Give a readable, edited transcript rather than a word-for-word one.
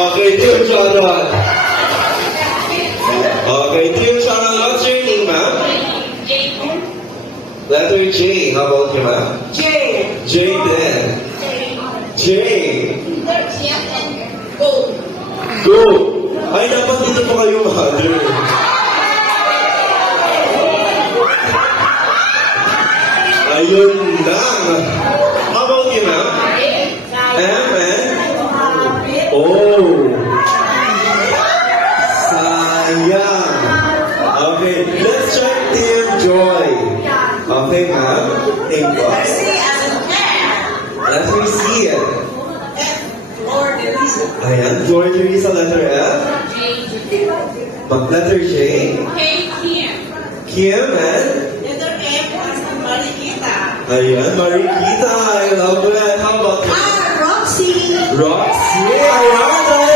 Okay, Team Sharon. Okay, Team Sharon, what's your name, ma'am? Letter J. How about you, ma'am? J. J then. J. Go. Go. Ay, dapat dito pa kayo, mother. Ayun lang. How about you, ma'am? M and? Oh. Sayang. Okay, let's check Team Joy. Okay, ma'am. Name box. Let me see it. Ayan, Joy Teresa, letter F. Letter J. Kim and? Ayan, Marikita. I love that. How about you? Roxy. Roxy. Ayan,